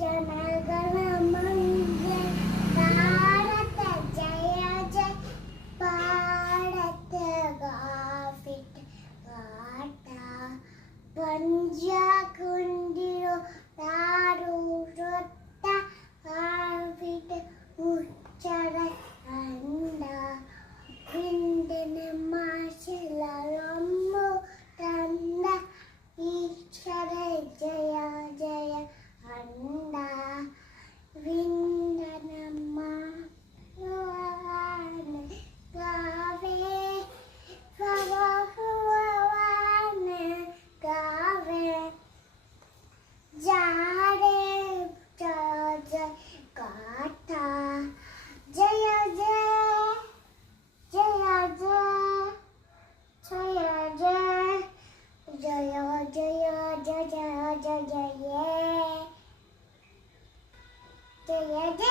ಜನಗಣ ಮಂಗಳ ಭಾರತ ಜಯ ಜಯ ಭಾರತ ಗಾಫಿಟ್ ಗಾಟ ಪಂಜ ಕುಂದಿರೋ ತಾರು ರೊತ್ತ ಗಾಫಿಟ್ ಮುಚ್ಚರ ಅಂಡ ಹಿಂದಿನ ಮಾಶಲ ರೊಮ್ಮು ತಂದ ಈಶ್ವರ ಜಯ ಜಯ ಅಂಡ ವಿಂದನಮ್ಮ ಗಾವೆ ಭಗವಾನ ಗಾವೆ ಜಾಡೆ ಜಯ ಗಾಥ ಜಯ ಜಯ ಜಯ ಜಯ ಜಯ ಜಯ ಜಯ ಜಯ ಜಯ ಜಯ ಜಯ